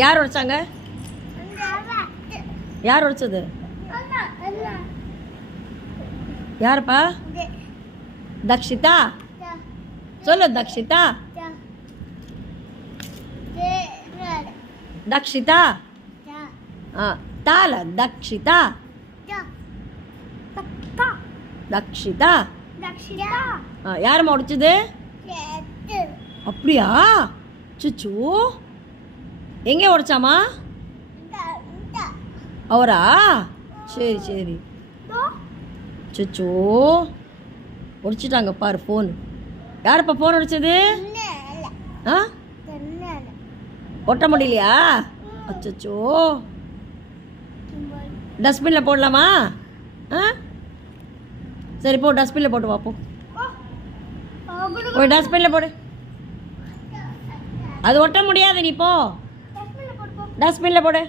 யார் உடைச்சாங்க? யார் உடைச்சது? யாருப்பா? தக்ஷிதா. சொல்லு தக்ஷிதா. தக்ஷிதா. தால தக்ஷிதா. தக்ஷிதா. யாரம்மா உடைச்சது? அப்படியா? சுச்சு எங்கே உடைச்சாமா? அவரா? சரி சரி. சுச்சு உடைச்சிட்டாங்க பாரு ஃபோன். யாருப்பா ஃபோன் உடைச்சது? ஆ ஒட்ட முடியலையா? அச்சோ டஸ்ட்பினில் போடலாமா? ஆ சரி போ, டஸ்ட்பினில் போட்டு வா. போ போய் டஸ்ட்பினில் போடு. அது ஒட்ட முடியாது, நீ போ டஸ்ட்பினில் போடு.